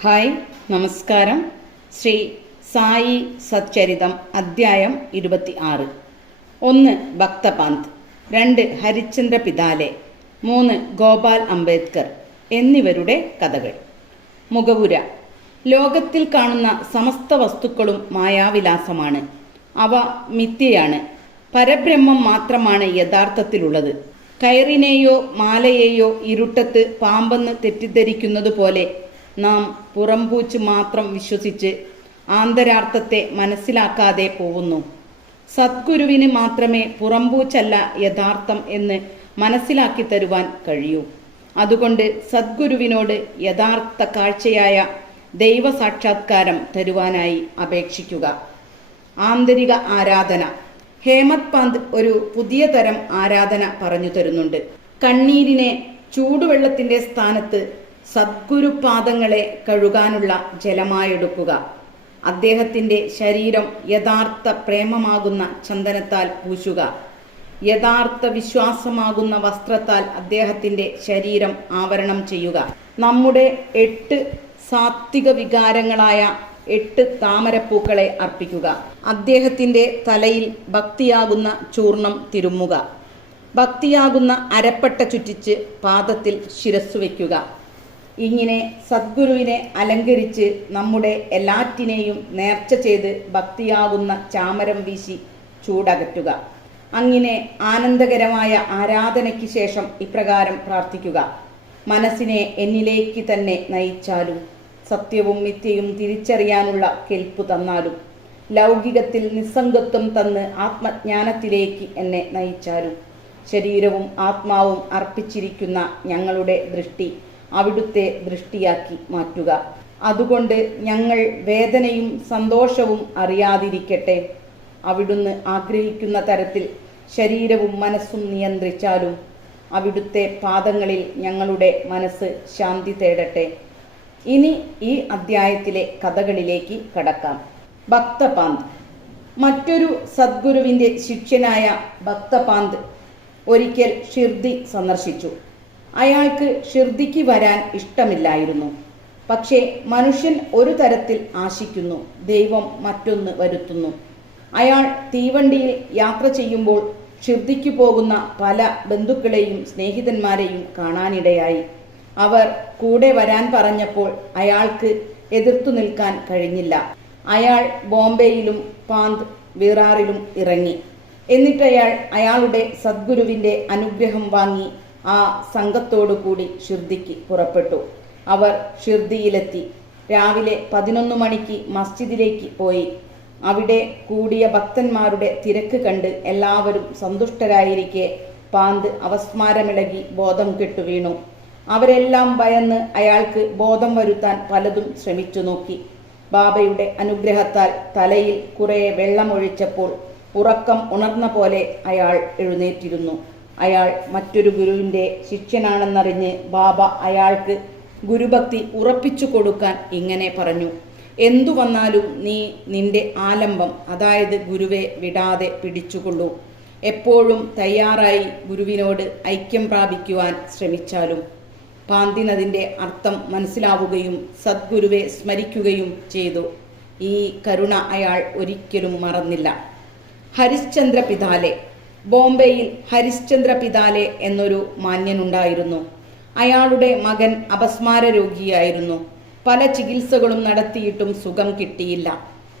Hi, നമസ്കാരം. ശ്രീ സായി സച്ചരിതം അദ്ധ്യായം 26. 1. ഭക്തപാന്ത്. 2. ഹരിശ്ചന്ദ്ര പിതാലെ. 3. ഗോപാൽ അംബേദ്കർ എന്നിവരുടെ കഥകൾ. മുഖവുര. ലോകത്തിൽ കാണുന്ന സമസ്ത വസ്തുക്കളും മായാവിലാസമാണ്. അവ മിഥ്യയാണ്. പരബ്രഹ്മം മാത്രമാണ് യഥാർത്ഥത്തിലുള്ളത്. കയറിനെയോ മാലയെയോ ഇരുട്ടത്ത് പാമ്പെന്ന് തെറ്റിദ്ധരിക്കുന്നത് പോലെ നാം പുറംപൂച്ച് മാത്രം വിശ്വസിച്ച് ആന്തരാർത്ഥത്തെ മനസ്സിലാക്കാതെ പോകുന്നു. സദ്ഗുരുവിന് മാത്രമേ പുറംപൂച്ചല്ല യഥാർത്ഥം എന്ന് മനസ്സിലാക്കി തരുവാൻ കഴിയൂ. അതുകൊണ്ട് സദ്ഗുരുവിനോട് യഥാർത്ഥ കാഴ്ചയായ ദൈവസാക്ഷാത്കാരം തരുവാനായി അപേക്ഷിക്കുക. ആന്തരിക ആരാധന. ഹേമത് പാന്ത് ഒരു പുതിയ തരം ആരാധന പറഞ്ഞു തരുന്നുണ്ട്. കണ്ണീരിനെ ചൂടുവെള്ളത്തിൻ്റെ സ്ഥാനത്ത് സദ്ഗുരുപാദങ്ങളെ കഴുകാനുള്ള ജലമായെടുക്കുക. അദ്ദേഹത്തിൻ്റെ ശരീരം യഥാർത്ഥ പ്രേമമാകുന്ന ചന്ദനത്താൽ പൂശുക. യഥാർത്ഥ വിശ്വാസമാകുന്ന വസ്ത്രത്താൽ അദ്ദേഹത്തിൻ്റെ ശരീരം ആവരണം ചെയ്യുക. നമ്മുടെ 8 സാത്വിക വികാരങ്ങളായ 8 താമരപ്പൂക്കളെ അർപ്പിക്കുക. അദ്ദേഹത്തിൻ്റെ തലയിൽ ഭക്തിയാകുന്ന ചൂർണം തിരുമ്മുക. ഭക്തിയാകുന്ന അരപ്പട്ട ചുറ്റിച്ച് പാദത്തിൽ ശിരസ്സു വയ്ക്കുക. ഇങ്ങനെ സദ്ഗുരുവിനെ അലങ്കരിച്ച് നമ്മുടെ എല്ലാറ്റിനെയും നേർച്ച ചെയ്ത് ഭക്തിയാകുന്ന ചാമരം വീശി ചൂടകറ്റുക. അങ്ങനെ ആനന്ദകരമായ ആരാധനയ്ക്ക് ശേഷം ഇപ്രകാരം പ്രാർത്ഥിക്കുക: മനസ്സിനെ എന്നിലേക്ക് തന്നെ നയിച്ചാലും, സത്യവും മിഥ്യയും തിരിച്ചറിയാനുള്ള കെൽപ്പു തന്നാലും, ലൗകികത്തിൽ നിസ്സംഗത്വം തന്ന് ആത്മജ്ഞാനത്തിലേക്ക് എന്നെ നയിച്ചാലും, ശരീരവും ആത്മാവും അർപ്പിച്ചിരിക്കുന്ന ഞങ്ങളുടെ ദൃഷ്ടി അവിടുത്തെ ദൃഷ്ടിയാക്കി മാറ്റുക. അതുകൊണ്ട് ഞങ്ങൾ വേദനയും സന്തോഷവും അറിയാതിരിക്കട്ടെ. അവിടുന്ന് ആഗ്രഹിക്കുന്ന തരത്തിൽ ശരീരവും മനസ്സും നിയന്ത്രിച്ചാലും, അവിടുത്തെ പാദങ്ങളിൽ ഞങ്ങളുടെ മനസ്സ് ശാന്തി തേടട്ടെ. ഇനി ഈ അദ്ധ്യായത്തിലെ കഥകളിലേക്ക് കടക്കാം. ഭക്തപാന്ത്. മറ്റൊരു സദ്ഗുരുവിൻ്റെ ശിഷ്യനായ ഭക്തപാന്ത് ഒരിക്കൽ ഷിർദി സന്ദർശിച്ചു. അയാൾക്ക് ഷിർദിക്ക് വരാൻ ഇഷ്ടമില്ലായിരുന്നു. പക്ഷേ മനുഷ്യൻ ഒരു തരത്തിൽ ആശിക്കുന്നു, ദൈവം മറ്റൊന്ന് വരുത്തുന്നു. അയാൾ തീവണ്ടിയിൽ യാത്ര ചെയ്യുമ്പോൾ ഷിർദിക്ക് പോകുന്ന പല ബന്ധുക്കളെയും സ്നേഹിതന്മാരെയും കാണാനിടയായി. അവർ കൂടെ വരാൻ പറഞ്ഞപ്പോൾ അയാൾക്ക് എതിർത്തു നിൽക്കാൻ കഴിഞ്ഞില്ല. അയാൾ ബോംബെയിലും പാന്ത് വിറാറിലും ഇറങ്ങി. എന്നിട്ടയാൾ അയാളുടെ സദ്ഗുരുവിൻ്റെ അനുഗ്രഹം വാങ്ങി ആ സംഘത്തോടുകൂടി ഷിർദിക്ക് പുറപ്പെട്ടു. അവർ ഷിർദിയിലെത്തി. രാവിലെ 11 മണിക്ക് മസ്ജിദിലേക്ക് പോയി. അവിടെ കൂടിയ ഭക്തന്മാരുടെ തിരക്ക് കണ്ട് എല്ലാവരും സന്തുഷ്ടരായിരിക്കെ പാന്ത് അവസ്മാരമിളകി ബോധം കെട്ടു വീണു. അവരെല്ലാം ഭയന്ന് അയാൾക്ക് ബോധം വരുത്താൻ പലതും ശ്രമിച്ചു നോക്കി. ബാബയുടെ അനുഗ്രഹത്താൽ തലയിൽ കുറെ വെള്ളമൊഴിച്ചപ്പോൾ ഉറക്കം ഉണർന്ന പോലെ അയാൾ എഴുന്നേറ്റിരുന്നു. അയാൾ മറ്റൊരു ഗുരുവിൻ്റെ ശിഷ്യനാണെന്നറിഞ്ഞ് ബാബ അയാൾക്ക് ഗുരുഭക്തി ഉറപ്പിച്ചു കൊടുക്കാൻ ഇങ്ങനെ പറഞ്ഞു: എന്തു വന്നാലും നീ നിന്റെ ആലംബം, അതായത് ഗുരുവെ വിടാതെ പിടിച്ചുകൊള്ളൂ. എപ്പോഴും തയ്യാറായി ഗുരുവിനോട് ഐക്യം പ്രാപിക്കുവാൻ ശ്രമിച്ചാലും. പാന്തിനതിൻ്റെ അർത്ഥം മനസ്സിലാവുകയും സദ്ഗുരുവെ സ്മരിക്കുകയും ചെയ്തു. ഈ കരുണ അയാൾ ഒരിക്കലും മറന്നില്ല. ഹരിശ്ചന്ദ്ര പിതാലെ. ബോംബെയിൽ ഹരിശ്ചന്ദ്ര പിതാലെ എന്നൊരു മാന്യനുണ്ടായിരുന്നു. അയാളുടെ മകൻ അപസ്മാര രോഗിയായിരുന്നു. പല ചികിത്സകളും നടത്തിയിട്ടും സുഖം കിട്ടിയില്ല.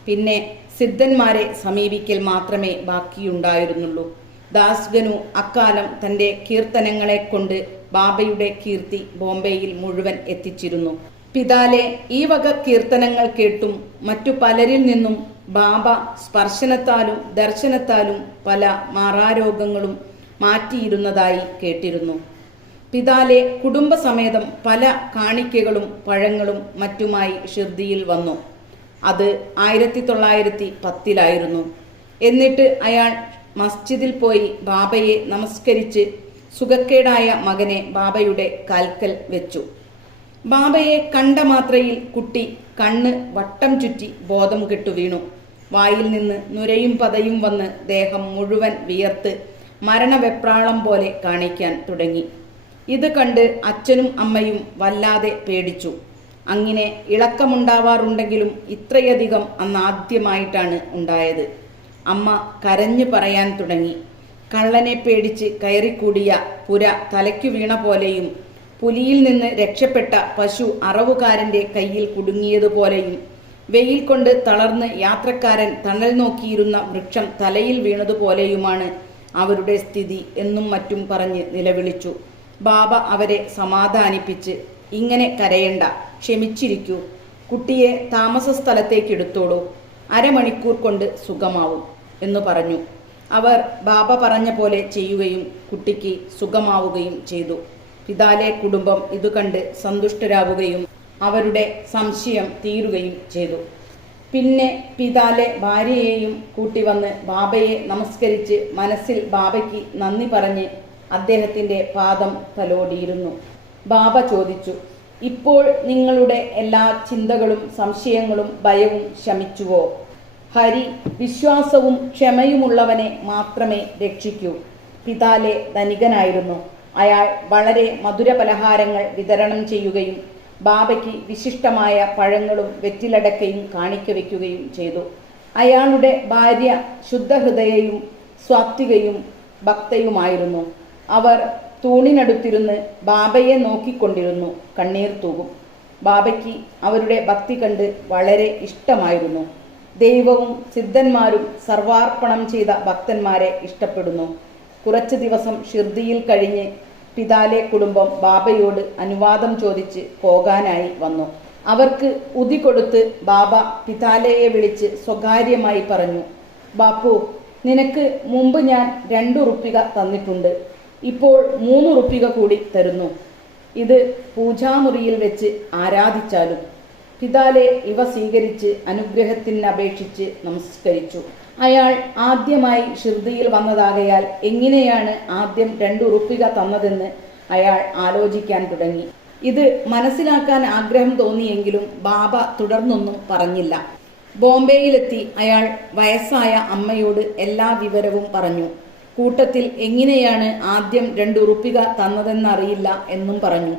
പിന്നെ സിദ്ധന്മാരെ സമീപിക്കൽ മാത്രമേ ബാക്കിയുണ്ടായിരുന്നുള്ളൂ. ദാസ്ഗനു അക്കാലം തൻ്റെ കീർത്തനങ്ങളെ കൊണ്ട് ബാബയുടെ കീർത്തി ബോംബെയിൽ മുഴുവൻ എത്തിച്ചിരുന്നു. പിതാലെ ഈ വക കീർത്തനങ്ങൾ കേട്ടും മറ്റു പലരിൽ നിന്നും ബാബ സ്പർശനത്താലും ദർശനത്താലും പല മാറാരോഗങ്ങളും മാറ്റിയിരുന്നതായി കേട്ടിരുന്നു. പിതാലെ കുടുംബസമേതം പല കാണിക്കകളും പഴങ്ങളും മറ്റുമായി ഷിർദിയിൽ വന്നു. അത് 1910 എന്നിട്ട് അയാൾ മസ്ജിദിൽ പോയി ബാബയെ നമസ്കരിച്ച് സുഖക്കേടായ മകനെ ബാബയുടെ കാൽക്കൽ വെച്ചു. ബാബയെ കണ്ട മാത്രയിൽ കുട്ടി കണ്ണ് വട്ടം ചുറ്റി ബോധം കെട്ടു വീണു. വായിൽ നിന്ന് നുരയും പതയും വന്ന് ദേഹം മുഴുവൻ വിയർത്ത് മരണവെപ്രാളം പോലെ കാണിക്കാൻ തുടങ്ങി. ഇത് കണ്ട് അച്ഛനും അമ്മയും വല്ലാതെ പേടിച്ചു. അങ്ങനെ ഇളക്കമുണ്ടാവാറുണ്ടെങ്കിലും ഇത്രയധികം അന്നാദ്യമായിട്ടാണ് ഉണ്ടായത്. അമ്മ കരഞ്ഞു പറയാൻ തുടങ്ങി. കള്ളനെ പേടിച്ച് കയറിക്കൂടിയ പുര തലയ്ക്കു വീണ പോലെയും പുലിയിൽ നിന്ന് രക്ഷപ്പെട്ട പശു അറവുകാരൻ്റെ കയ്യിൽ കുടുങ്ങിയതുപോലെയും വെയിൽ കൊണ്ട് തളർന്ന് യാത്രക്കാരൻ തണൽ നോക്കിയിരുന്ന വൃക്ഷം തലയിൽ വീണതുപോലെയുമാണ് അവരുടെ സ്ഥിതി എന്നും മറ്റും പറഞ്ഞ് നിലവിളിച്ചു. ബാബ അവരെ സമാധാനിപ്പിച്ച്, ഇങ്ങനെ കരയണ്ട, ക്ഷമിച്ചിരിക്കൂ, കുട്ടിയെ താമസ സ്ഥലത്തേക്ക് എടുത്തോളൂ, അരമണിക്കൂർ കൊണ്ട് സുഖമാവും എന്നു പറഞ്ഞു. അവർ ബാബ പറഞ്ഞ പോലെ ചെയ്യുകയും കുട്ടിക്ക് സുഖമാവുകയും ചെയ്തു. പിതാലെ കുടുംബം ഇതുകണ്ട് സന്തുഷ്ടരാവുകയും അവരുടെ സംശയം തീരുകയും ചെയ്തു. പിന്നെ പിതാലെ ഭാര്യയെയും കൂട്ടി വന്ന് ബാബയെ നമസ്കരിച്ച് മനസ്സിൽ ബാബയ്ക്ക് നന്ദി പറഞ്ഞ് അദ്ദേഹത്തിൻ്റെ പാദം തലോടിയിരുന്നു. ബാബ ചോദിച്ചു, ഇപ്പോൾ നിങ്ങളുടെ എല്ലാ ചിന്തകളും സംശയങ്ങളും ഭയവും ശമിച്ചുവോ? ഹരി വിശ്വാസവും ക്ഷമയുമുള്ളവനെ മാത്രമേ രക്ഷിക്കൂ. പിതാലെ ധനികനായിരുന്നു. അയാൾ വളരെ മധുര പലഹാരങ്ങൾ വിതരണം ചെയ്യുകയും ബാബയ്ക്ക് വിശിഷ്ടമായ പഴങ്ങളും വെറ്റിലടക്കയും കാണിക്ക വയ്ക്കുകയും ചെയ്തു. അയാളുടെ ഭാര്യ ശുദ്ധഹൃദയയും സ്വാത്വികയും ഭക്തയുമായിരുന്നു. അവർ തൂണിനടുത്തിരുന്ന് ബാബയെ നോക്കിക്കൊണ്ടിരുന്നു കണ്ണീർ തൂകും. ബാബയ്ക്ക് അവരുടെ ഭക്തി കണ്ട് വളരെ ഇഷ്ടമായിരുന്നു. ദൈവവും സിദ്ധന്മാരും സർവാർപ്പണം ചെയ്ത ഭക്തന്മാരെ ഇഷ്ടപ്പെടുന്നു. കുറച്ച് ദിവസം ഷിർദിയിൽ കഴിഞ്ഞ് പിതാലെ കുടുംബം ബാബയോട് അനുവാദം ചോദിച്ച് പോകാനായി വന്നു. അവർക്ക് ഉതി കൊടുത്ത് ബാബ പിതാലയെ വിളിച്ച് സ്വകാര്യമായി പറഞ്ഞു, ബാപ്പു, നിനക്ക് മുമ്പ് ഞാൻ 2 റുപ്പിക തന്നിട്ടുണ്ട്, ഇപ്പോൾ 3 റുപ്പിക കൂടി തരുന്നു. ഇത് പൂജാമുറിയിൽ വെച്ച് ആരാധിച്ചാലും. പിതാലെ ഇവ സ്വീകരിച്ച് അനുഗ്രഹത്തിനപേക്ഷിച്ച് നമസ്കരിച്ചു. അയാൾ ആദ്യമായി ഷിർദിയിൽ വന്നതാകയാൽ എങ്ങനെയാണ് ആദ്യം 2 റുപ്പിക തന്നതെന്ന് അയാൾ ആലോചിക്കാൻ തുടങ്ങി. ഇത് മനസ്സിലാക്കാൻ ആഗ്രഹം തോന്നിയെങ്കിലും ബാബ തുടർന്നൊന്നും പറഞ്ഞില്ല. ബോംബെയിലെത്തി അയാൾ വയസ്സായ അമ്മയോട് എല്ലാ വിവരവും പറഞ്ഞു. കൂട്ടത്തിൽ എങ്ങനെയാണ് ആദ്യം 2 റുപ്പിക തന്നതെന്നറിയില്ല എന്നും പറഞ്ഞു.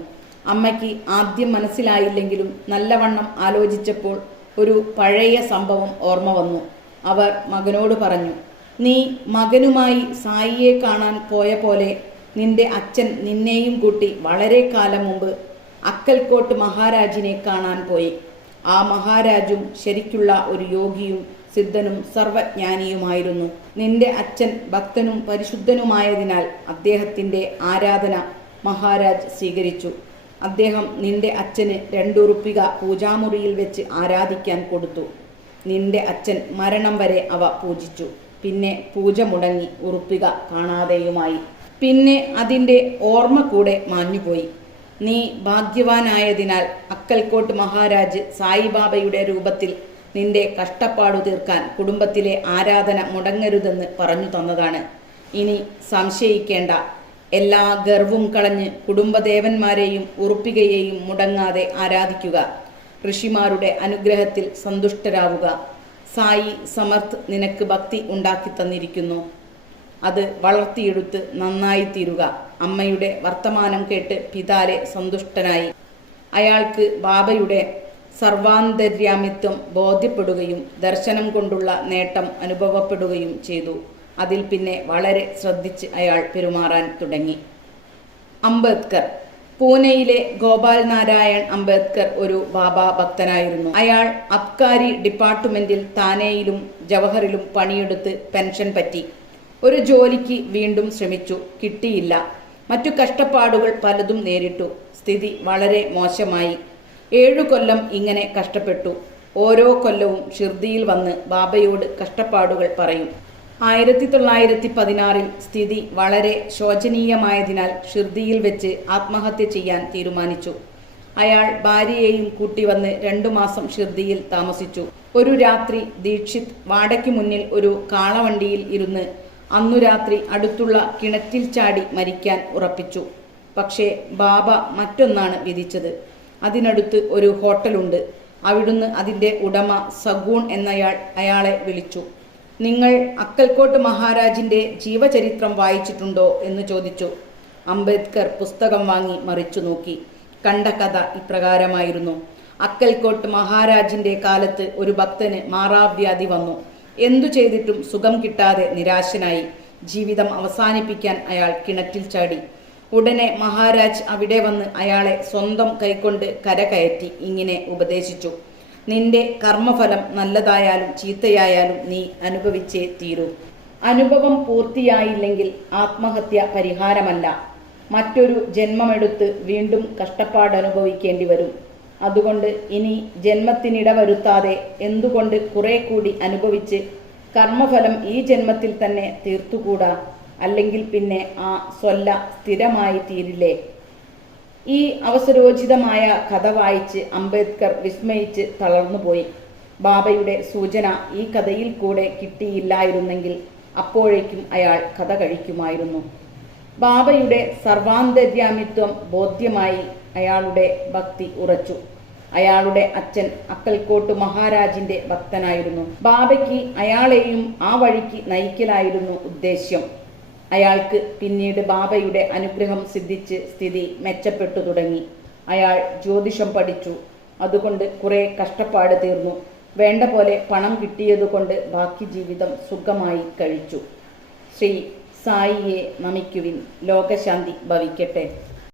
അമ്മയ്ക്ക് ആദ്യം മനസ്സിലായില്ലെങ്കിലും നല്ലവണ്ണം ആലോചിച്ചപ്പോൾ ഒരു പഴയ സംഭവം ഓർമ്മ വന്നു. അവർ മകനോട് പറഞ്ഞു, നീ മകനുമായി സായിയെ കാണാൻ പോയ പോലെ നിന്റെ അച്ഛൻ നിന്നെയും കൂട്ടി വളരെ കാലം മുമ്പ് അക്കൽക്കോട്ട് മഹാരാജിനെ കാണാൻ പോയി. ആ മഹാരാജും ശരിക്കുള്ള ഒരു യോഗിയും സിദ്ധനും സർവജ്ഞാനിയുമായിരുന്നു. നിന്റെ അച്ഛൻ ഭക്തനും പരിശുദ്ധനുമായതിനാൽ അദ്ദേഹത്തിൻ്റെ ആരാധന മഹാരാജ് സ്വീകരിച്ചു. അദ്ദേഹം നിന്റെ അച്ഛന് 2 റുപ്പിക പൂജാമുറിയിൽ വെച്ച് ആരാധിക്കാൻ കൊടുത്തു. നിന്റെ അച്ഛൻ മരണം വരെ അവ പൂജിച്ചു. പിന്നെ പൂജ മുടങ്ങി, ഉറുപ്പിക കാണാതെയുമായി. പിന്നെ അതിൻ്റെ ഓർമ്മ കൂടെ മാഞ്ഞുപോയി. നീ ഭാഗ്യവാനായതിനാൽ അക്കൽക്കോട്ട് മഹാരാജ് സായിബാബയുടെ രൂപത്തിൽ നിന്റെ കഷ്ടപ്പാടു തീർക്കാൻ കുടുംബത്തിലെ ആരാധന മുടങ്ങരുതെന്ന് പറഞ്ഞു തന്നതാണ്. ഇനി സംശയിക്കേണ്ട. എല്ലാ ഗർവും കളഞ്ഞ് കുടുംബദേവന്മാരെയും ഉറുപ്പികയെയും മുടങ്ങാതെ ആരാധിക്കുക. ഋഷിമാരുടെ അനുഗ്രഹത്തിൽ സന്തുഷ്ടരാവുക. സായി സമർത്ഥ് നിനക്ക് ഭക്തി ഉണ്ടാക്കി തന്നിരിക്കുന്നു. അത് വളർത്തിയെടുത്ത് നന്നായി തീരുക. അമ്മയുടെ വർത്തമാനം കേട്ട് പിതാലെ സന്തുഷ്ടനായി. അയാൾക്ക് ബാബയുടെ സർവാന്തര്യാമിത്വം ബോധ്യപ്പെടുകയും ദർശനം കൊണ്ടുള്ള നേട്ടം അനുഭവപ്പെടുകയും ചെയ്തു. അതിൽ പിന്നെ വളരെ ശ്രദ്ധിച്ച് അയാൾ പെരുമാറാൻ തുടങ്ങി. അംബേദ്കർ. പൂനെയിലെ ഗോപാൽ നാരായൺ അംബേദ്കർ ഒരു ബാബ ഭക്തനായിരുന്നു. അയാൾ അബ്കാരി ഡിപ്പാർട്ട്മെന്റിൽ താനെയിലും ജവഹറിലും പണിയെടുത്ത് പെൻഷൻ പറ്റി. ഒരു ജോലിക്ക് വീണ്ടും ശ്രമിച്ചു, കിട്ടിയില്ല. മറ്റു കഷ്ടപ്പാടുകൾ പലതും നേരിട്ടു. സ്ഥിതി വളരെ മോശമായി. 7 കൊല്ലം ഇങ്ങനെ കഷ്ടപ്പെട്ടു. ഓരോ കൊല്ലവും ഷിർദിയിൽ വന്ന് ബാബയോട് കഷ്ടപ്പാടുകൾ പറയും. 1916 സ്ഥിതി വളരെ ശോചനീയമായതിനാൽ ഷിർദിയിൽ വെച്ച് ആത്മഹത്യ ചെയ്യാൻ തീരുമാനിച്ചു. അയാൾ ഭാര്യയെയും കൂട്ടി വന്ന് 2 മാസം ഷിർദിയിൽ താമസിച്ചു. ഒരു രാത്രി ദീക്ഷിത് വാടയ്ക്ക് മുന്നിൽ ഒരു കാളവണ്ടിയിൽ ഇരുന്ന് അന്നു രാത്രി അടുത്തുള്ള കിണറ്റിൽ ചാടി മരിക്കാൻ ഉറപ്പിച്ചു. പക്ഷേ ബാബ മറ്റൊന്നാണ് വിധിച്ചത്. അതിനടുത്ത് ഒരു ഹോട്ടലുണ്ട്. അവിടുന്ന് അതിൻ്റെ ഉടമ സഗൂൺ എന്നയാൾ അയാളെ വിളിച്ചു. നിങ്ങൾ അക്കൽക്കോട്ട് മഹാരാജിൻ്റെ ജീവചരിത്രം വായിച്ചിട്ടുണ്ടോ എന്ന് ചോദിച്ചു. അംബേദ്കർ പുസ്തകം വാങ്ങി മറിച്ചു നോക്കി. കണ്ട കഥ ഇപ്രകാരമായിരുന്നു. അക്കൽക്കോട്ട് മഹാരാജിന്റെ കാലത്ത് ഒരു ഭക്തന് മാറാവ്യാധി വന്നു. എന്തു ചെയ്തിട്ടും സുഖം കിട്ടാതെ നിരാശനായി. ജീവിതം അവസാനിപ്പിക്കാൻ അയാൾ കിണറ്റിൽ ചാടി. ഉടനെ മഹാരാജ് അവിടെ വന്ന് അയാളെ സ്വന്തം കൈകൊണ്ട് കരകയറ്റി ഇങ്ങനെ ഉപദേശിച്ചു: നിന്റെ കർമ്മഫലം നല്ലതായാലും ചീത്തയായാലും നീ അനുഭവിച്ചേ തീരൂ. അനുഭവം പൂർത്തിയായില്ലെങ്കിൽ ആത്മഹത്യ പരിഹാരമല്ല. മറ്റൊരു ജന്മമെടുത്ത് വീണ്ടും കഷ്ടപ്പാടനുഭവിക്കേണ്ടി വരും. അതുകൊണ്ട് ഇനി ജന്മത്തിനിട വരുത്താതെ എന്തുകൊണ്ട് കുറെ കൂടി അനുഭവിച്ച് കർമ്മഫലം ഈ ജന്മത്തിൽ തന്നെ തീർത്തുകൂടാ? അല്ലെങ്കിൽ പിന്നെ ആ സ്വല്ല സ്ഥിരമായി തീരില്ലേ? ഈ അവസരോചിതമായ കഥ വായിച്ച് അംബേദ്കർ വിസ്മയിച്ച് തളർന്നുപോയി. ബാബയുടെ സൂചന ഈ കഥയിൽ കൂടെ കിട്ടിയില്ലായിരുന്നെങ്കിൽ അപ്പോഴേക്കും അയാൾ കഥ കഴിക്കുമായിരുന്നു. ബാബയുടെ സർവാന്തര്യാമിത്വം ബോധ്യമായി. അയാളുടെ ഭക്തി ഉറച്ചു. അയാളുടെ അച്ഛൻ അക്കൽക്കോട്ട് മഹാരാജിന്റെ ഭക്തനായിരുന്നു. ബാബയ്ക്ക് അയാളെയും ആ വഴിക്ക് നയിക്കലായിരുന്നു ഉദ്ദേശ്യം. അയാൾക്ക് പിന്നീട് ബാബയുടെ അനുഗ്രഹം സിദ്ധിച്ച് സ്ഥിതി മെച്ചപ്പെട്ടു തുടങ്ങി. അയാൾ ജ്യോതിഷം പഠിച്ചു. അതുകൊണ്ട് കുറെ കഷ്ടപ്പാട് തീർന്നു. വേണ്ട പോലെ പണം കിട്ടിയതുകൊണ്ട് ബാക്കി ജീവിതം സുഖമായി കഴിച്ചു. ശ്രീ സായിയെ നമിക്കുവിൻ. ലോകശാന്തി ഭവിക്കട്ടെ.